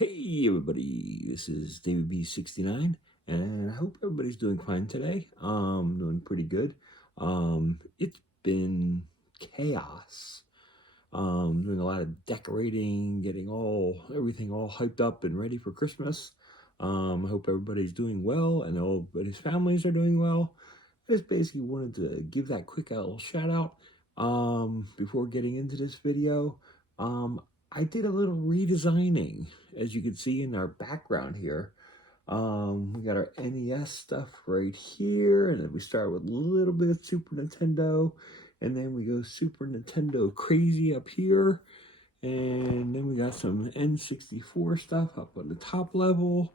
Hey everybody, this is David B69, and I hope everybody's doing fine today. Doing pretty good. It's been chaos. Doing a lot of decorating, getting everything all hyped up and ready for Christmas. I hope everybody's doing well and everybody's families are doing well. I just basically wanted to give that quick little shout out before getting into this video. I did a little redesigning, as you can see in our background here. We got our NES stuff right here, and then we start with a little bit of Super Nintendo, and then we go Super Nintendo crazy up here, and then we got some N64 stuff up on the top level,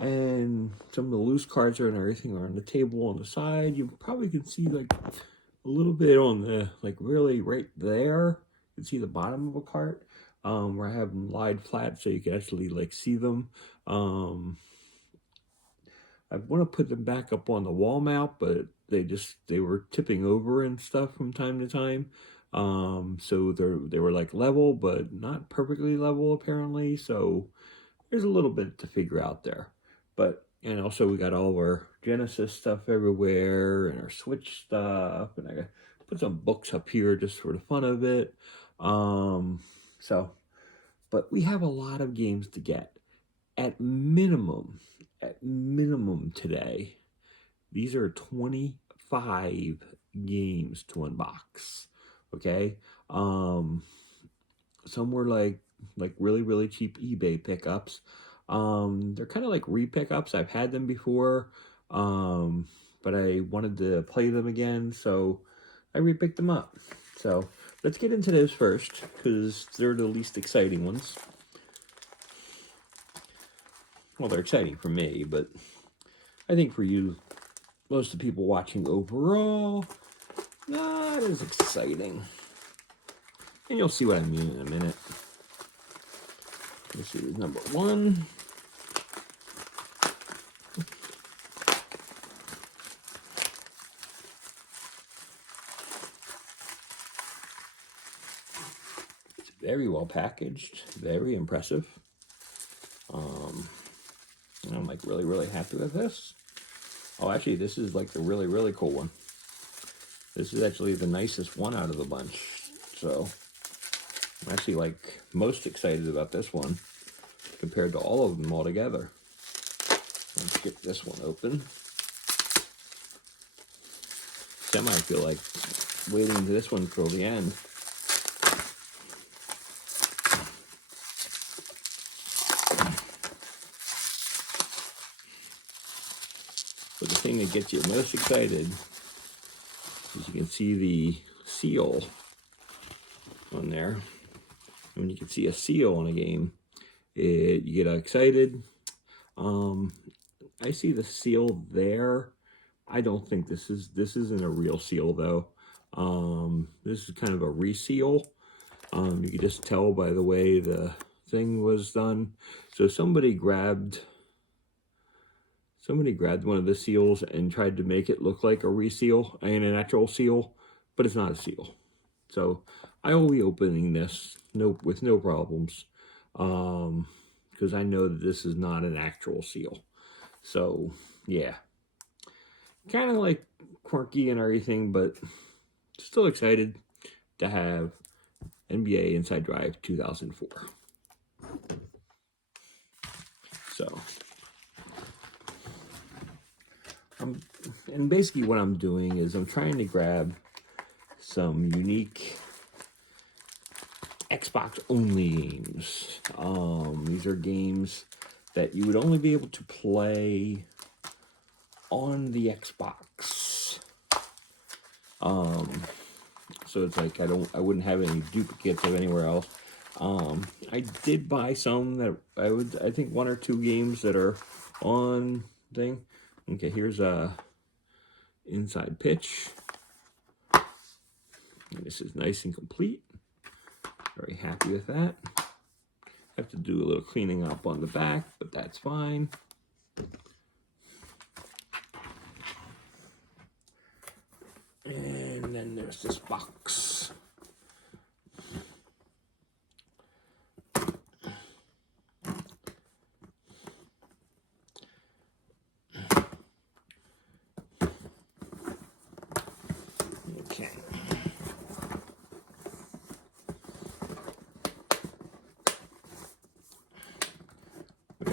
and some of the loose cards and everything are on the table on the side. You probably can see like a little bit on the, like really right there. You can see the bottom of a cart. Where I have them lied flat so you can actually like see them. I want to put them back up on the wall mount, but they were tipping over and stuff from time to time. So they were like level, but not perfectly level apparently. So there's a little bit to figure out there. And also we got all of our Genesis stuff everywhere and our Switch stuff, and I put some books up here just for the fun of it. But we have a lot of games to get. At minimum today, these are 25 games to unbox. Okay? Some were like really, really cheap eBay pickups. They're kind of like re-pickups. I've had them before, but I wanted to play them again, so I re-picked them up. So let's get into those first, because they're the least exciting ones. Well, they're exciting for me, but I think for you, most of the people watching overall, not as exciting. And you'll see what I mean in a minute. This is number one. It's very well packaged, very impressive. I'm like really, really happy with this. Oh, actually, this is like the really, really cool one. This is actually the nicest one out of the bunch. So I'm actually like most excited about this one compared to all of them all together. Let's get this one open. I feel like waiting to this one till the end. But the thing that gets you most excited is you can see the seal on there. When you can see a seal on a game, you get excited. I see the seal there. I don't think this isn't a real seal though. This is kind of a reseal. You can just tell by the way the thing was done. So somebody grabbed one of the seals and tried to make it look like a reseal and an actual seal, but it's not a seal. So I will be opening this with no problems, because I know that this is not an actual seal. So yeah, kind of like quirky and everything, but still excited to have NBA Inside Drive 2004. So, and basically what I'm doing is I'm trying to grab some unique Xbox only games. These are games that you would only be able to play on the Xbox. So it's like I wouldn't have any duplicates of anywhere else. I did buy some that I think one or two games that are on thing. Okay, here's a Inside Pitch. And this is nice and complete. Very happy with that. Have to do a little cleaning up on the back, but that's fine. And then there's this box.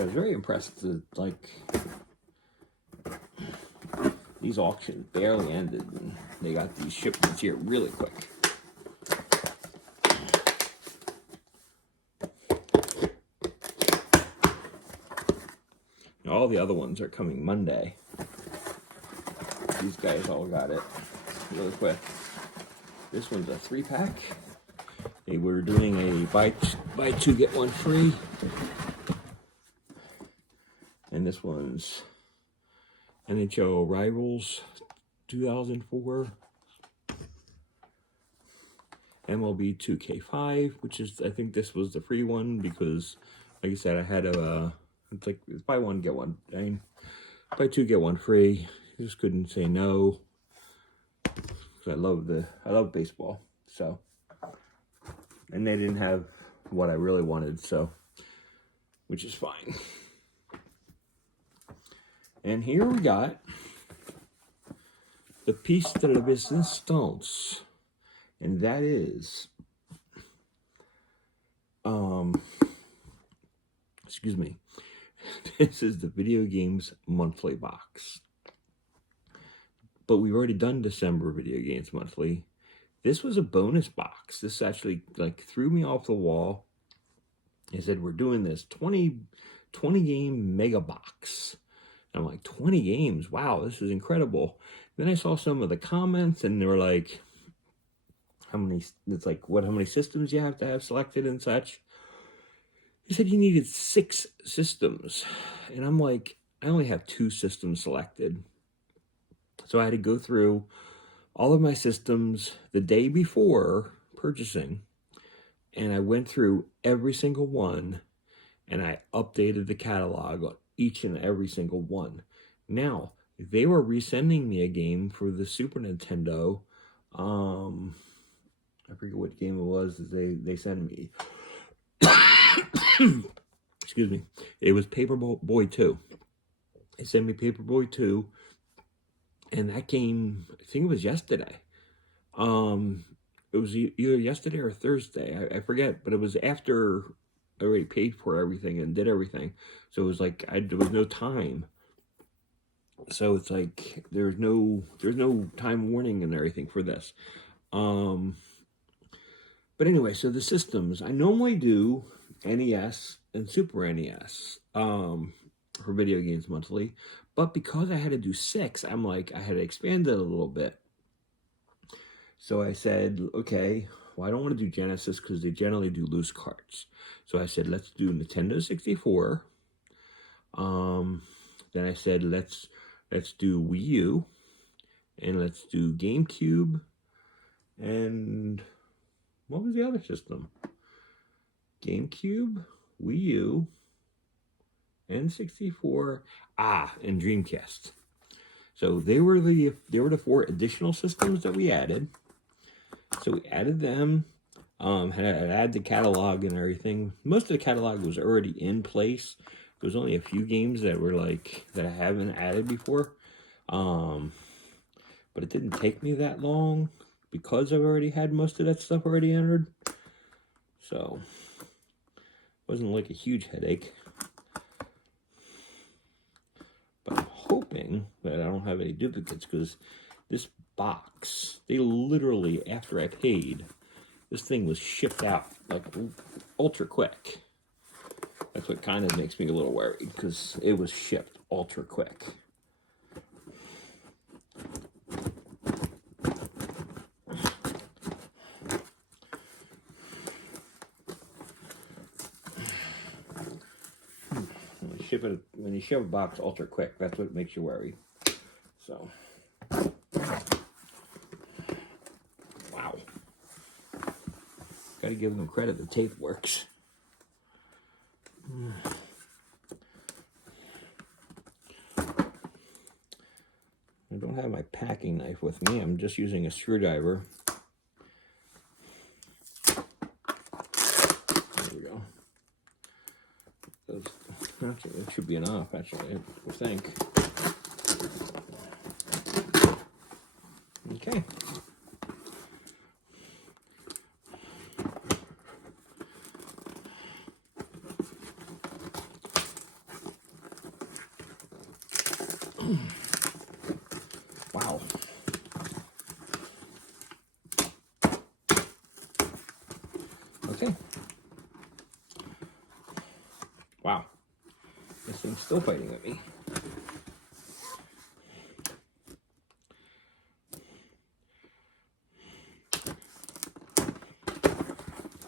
I was very impressed that, like, these auctions barely ended, and they got these shipments here really quick. Now, all the other ones are coming Monday. These guys all got it really quick. This one's a 3-pack. They were doing a buy two get one free. And this one's NHL Rivals 2004. MLB 2K5, which is, I think this was the free one because, like I said, I had a, it's like, it's buy one, get one. I mean, buy two, get one free. I just couldn't say no. Because I love baseball. So, and they didn't have what I really wanted, so, which is fine. And here we got the piece de la resistance, and that is, excuse me, this is the Video Games Monthly box. But we've already done December Video Games Monthly. This was a bonus box. This actually, like, threw me off the wall. He said, we're doing this 20 game mega box. I'm like, 20 games? Wow, this is incredible. Then I saw some of the comments, and they were like, how many systems you have to have selected and such. He said you needed 6 systems. And I'm like, I only have 2 systems selected. So I had to go through all of my systems the day before purchasing. And I went through every single one, and I updated the catalog on each and every single one. Now, they were resending me a game for the Super Nintendo. I forget what game it was that they sent me. Excuse me. It was Paperboy 2. They sent me Paperboy 2. And that game, I think it was yesterday. It was either yesterday or Thursday. I forget, but it was after I already paid for everything and did everything. So it was like, there was no time. So it's like, there's no time warning and everything for this. But anyway, so the systems, I normally do NES and Super NES for Video Games Monthly. But because I had to do 6, I'm like, I had to expand it a little bit. So I said, okay, well, I don't want to do Genesis because they generally do loose cards. So I said, let's do Nintendo 64. Then I said, let's do Wii U. And let's do GameCube. And what was the other system? GameCube, Wii U, N64, and Dreamcast. So they were the 4 additional systems that we added. So we added them, had to add the catalog and everything. Most of the catalog was already in place. There was only a few games that were like, that I haven't added before. But it didn't take me that long because I've already had most of that stuff already entered. So it wasn't like a huge headache. But I'm hoping that I don't have any duplicates, because this box, they literally, after I paid, this thing was shipped out like ultra quick. That's what kind of makes me a little worried, because it was shipped ultra quick. When you ship a box ultra quick, that's what makes you worry. So, wow. Gotta give them credit, the tape works. I don't have my packing knife with me. I'm just using a screwdriver. There we go. It should be enough, actually, I think. Okay. Okay. Wow. This thing's still fighting with me.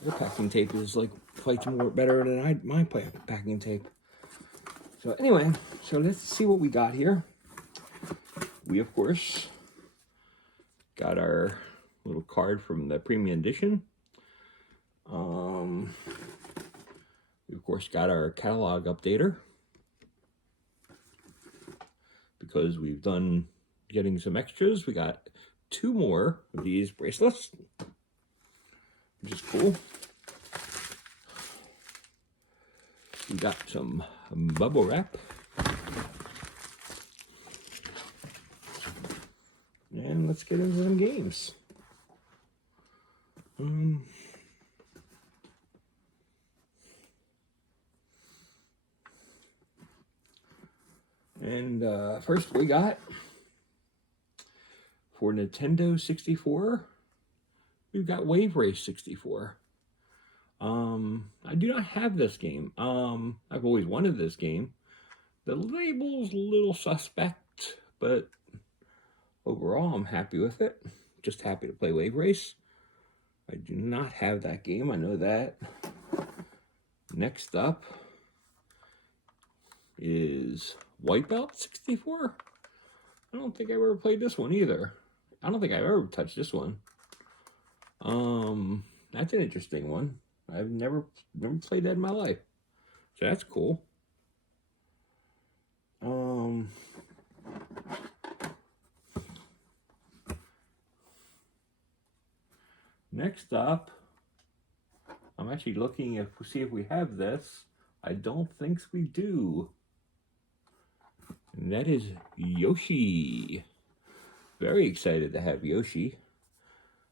Their packing tape is like fights more better than my packing tape. So anyway, so let's see what we got here. We of course got our little card from the premium edition. We of course got our catalog updater because we've done getting some extras. We got 2 more of these bracelets, which is cool. We got some bubble wrap. And let's get into some games. First we got for Nintendo 64, we've got Wave Race 64. I do not have this game. I've always wanted this game. The label's a little suspect, but overall I'm happy with it. Just happy to play Wave Race. I do not have that game, I know that. Next up is Wipeout 64. I don't think I ever played this one either. I don't think I've ever touched this one. That's an interesting one. I've never played that in my life. So that's cool. Next up, I'm actually looking to see if we have this. I don't think we do. And that is Yoshi. Very excited to have Yoshi.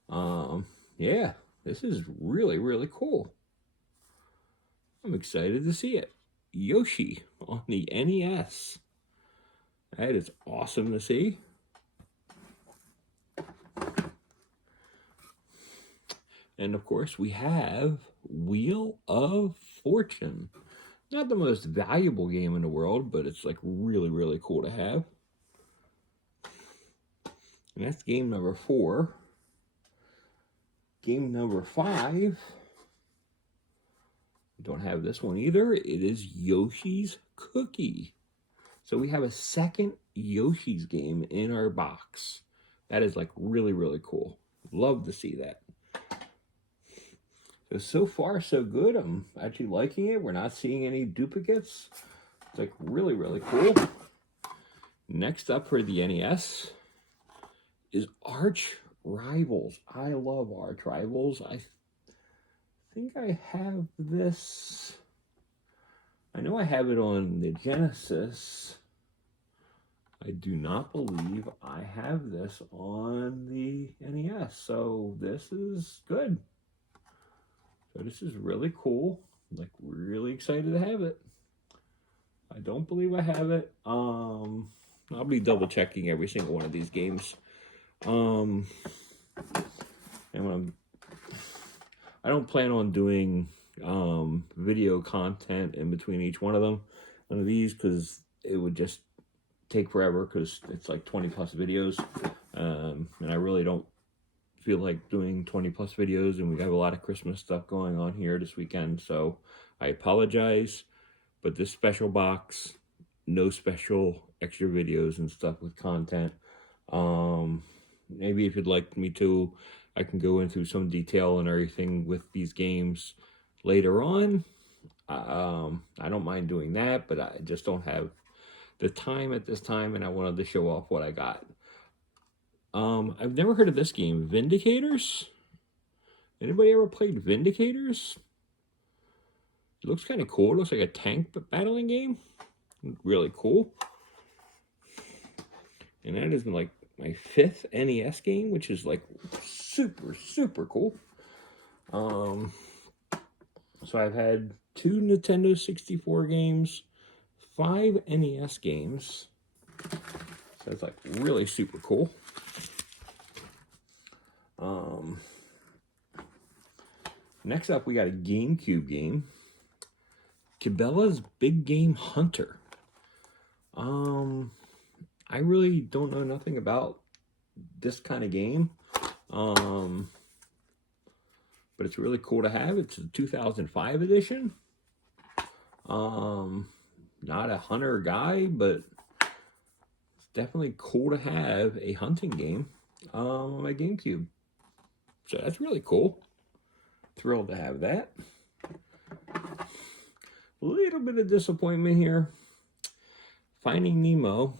Yeah, this is really, really cool. I'm excited to see it. Yoshi on the NES. That is awesome to see. And of course, we have Wheel of Fortune. Not the most valuable game in the world, but it's like really, really cool to have. And that's game number 4. Game number 5. Don't have this one either. It is Yoshi's Cookie. So we have a second Yoshi's game in our box. That is like really, really cool. Love to see that. So far, so good. I'm actually liking it. We're not seeing any duplicates. It's like really, really cool. Next up for the NES is Arch Rivals. I love Arch Rivals. I think I have this. I know I have it on the Genesis. I do not believe I have this on the NES. So this is good. So this is really cool. I'm like really excited to have it. I don't believe I have it. I'll be double checking every single one of these games. And I don't plan on doing video content in between each one of these, because it would just take forever, because it's like 20 plus videos. And I really don't feel like doing 20 plus videos, and we have a lot of Christmas stuff going on here this weekend, so I apologize. But this special box, no special extra videos and stuff with content. Maybe if you'd like me to, I can go into some detail and everything with these games later on. I don't mind doing that, but I just don't have the time at this time, and I wanted to show off what I got. I've never heard of this game, Vindicators. Anybody ever played Vindicators? It looks kind of cool. It looks like a tank battling game. Really cool. And that is like my 5th NES game, which is like super, super cool. So I've had 2 Nintendo 64 games, 5 NES games. So it's like really super cool. Next up, we got a GameCube game. Cabela's Big Game Hunter. I really don't know nothing about this kind of game. But it's really cool to have. It's a 2005 edition. Not a hunter guy, but it's definitely cool to have a hunting game on my GameCube. So that's really cool. Thrilled to have that. A little bit of disappointment here. Finding Nemo,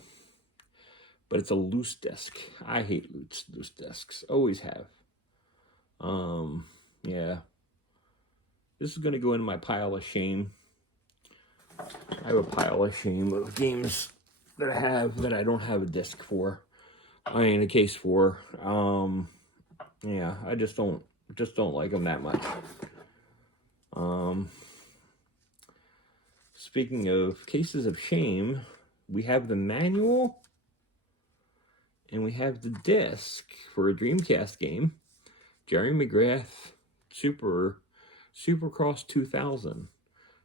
but it's a loose disc. I hate loose discs. Always have. Yeah. This is going to go in my pile of shame. I have a pile of shame of games that I have that I don't have a disc for. I mean, a case for. Yeah, I just don't like them that much. Speaking of cases of shame, we have the manual and we have the disc for a Dreamcast game, Jerry McGrath Supercross 2000.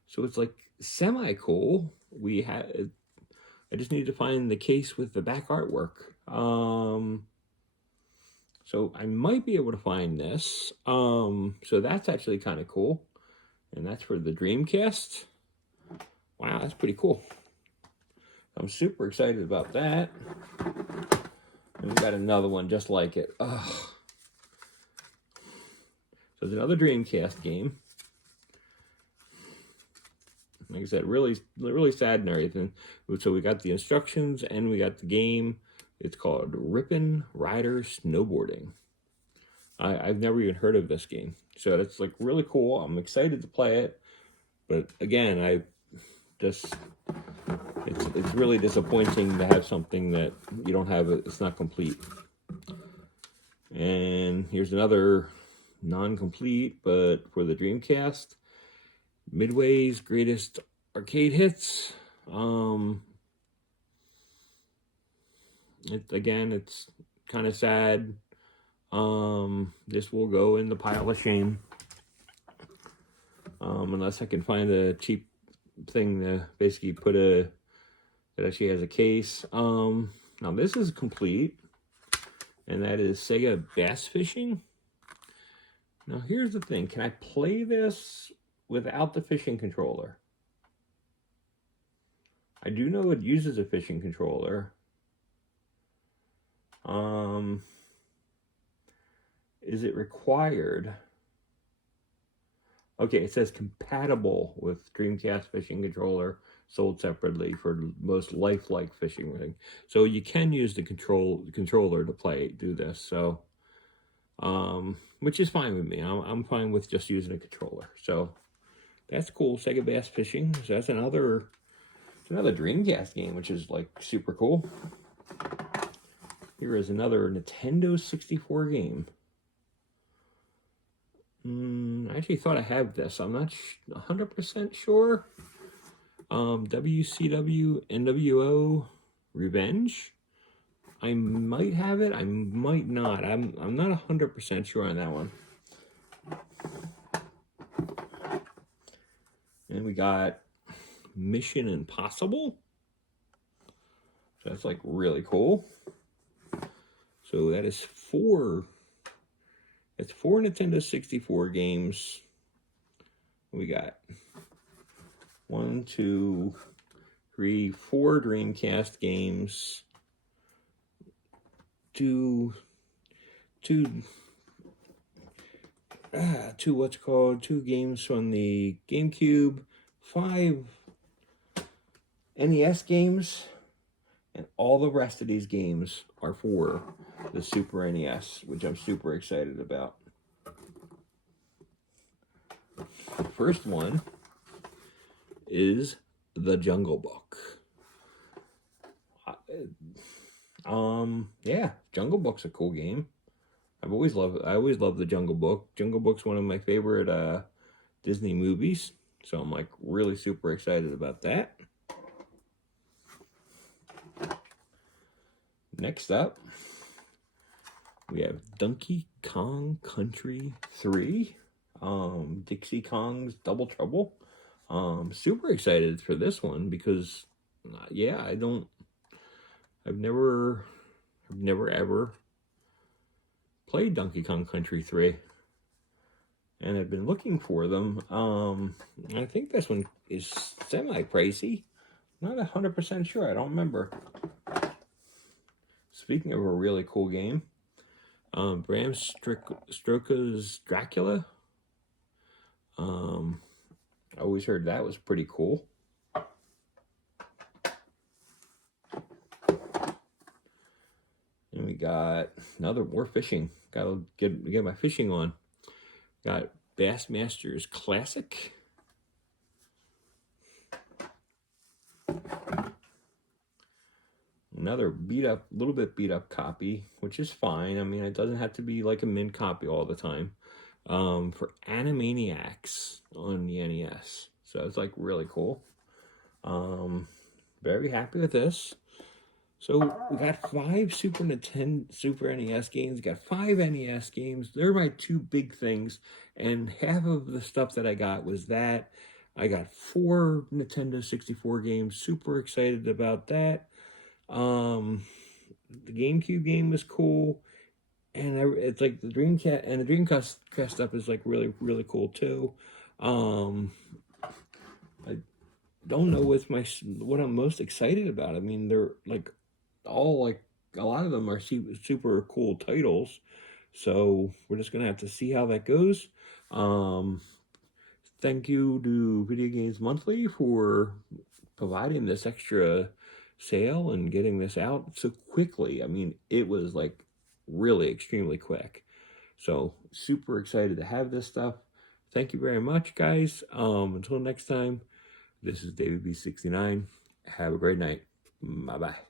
So it's like semi-cool. I just need to find the case with the back artwork. So I might be able to find this. So that's actually kind of cool. And that's for the Dreamcast. Wow, that's pretty cool. I'm super excited about that. And we got another one just like it. Ugh. So it's another Dreamcast game. Like I said, really sad and everything. So we got the instructions and we got the game. It's called Rippin' Rider Snowboarding. I've never even heard of this game. So it's like really cool. I'm excited to play it. But again, it's really disappointing to have something that you don't have. It's not complete. And here's another non-complete, but for the Dreamcast, Midway's Greatest Arcade Hits. It's kind of sad. This will go in the pile of shame. Unless I can find a cheap thing to basically put that actually has a case. Now this is complete, and that is Sega Bass Fishing. Now here's the thing, can I play this without the fishing controller? I do know it uses a fishing controller. Is it required? Okay, it says compatible with Dreamcast fishing controller, sold separately for most lifelike fishing rig. So you can use the controller to do this. So, which is fine with me. I'm fine with just using a controller. So that's cool. Sega Bass Fishing. So that's another Dreamcast game, which is like super cool. Here is another Nintendo 64 game. I actually thought I have this. I'm not 100% sure. WCW NWO Revenge. I might have it. I might not. I'm not 100% sure on that one. And we got Mission Impossible. So that's like really cool. So that is four Nintendo 64 games. We got 1, 2, 3, 4 Dreamcast games. Two games from the GameCube, 5 NES games, and all the rest of these games are for the Super NES, which I'm super excited about. The first one is The Jungle Book. Yeah, Jungle Book's a cool game. I always loved The Jungle Book. Jungle Book's one of my favorite Disney movies, so I'm like really super excited about that. Next up, we have Donkey Kong Country 3. Dixie Kong's Double Trouble. Super excited for this one because, yeah, I've never ever played Donkey Kong Country 3. And I've been looking for them. I think this one is semi-pricey. Not 100% sure. I don't remember. Speaking of a really cool game, Bram Stoker's Dracula. I always heard that was pretty cool. And we got more fishing. Gotta get my fishing on. Got Bassmasters Classic. Another little bit beat up copy, which is fine. I mean, it doesn't have to be like a mint copy all the time. For Animaniacs on the NES. So it's like really cool. Very happy with this. So we got 5 Super NES games, got 5 NES games. They're my 2 big things. And half of the stuff that I got was that. I got 4 Nintendo 64 games. Super excited about that. The GameCube game was cool. And it's like the Dreamcast stuff is like really, really cool too. I don't know what I'm most excited about. I mean, they're like all like a lot of them are super cool titles. So we're just gonna have to see how that goes. Thank you to Video Games Monthly for providing this extra sale and getting this out so quickly. I mean, it was like really extremely quick. So super excited to have this stuff. Thank you very much, guys. Until next time, this is David B69. Have a great night. Bye-bye.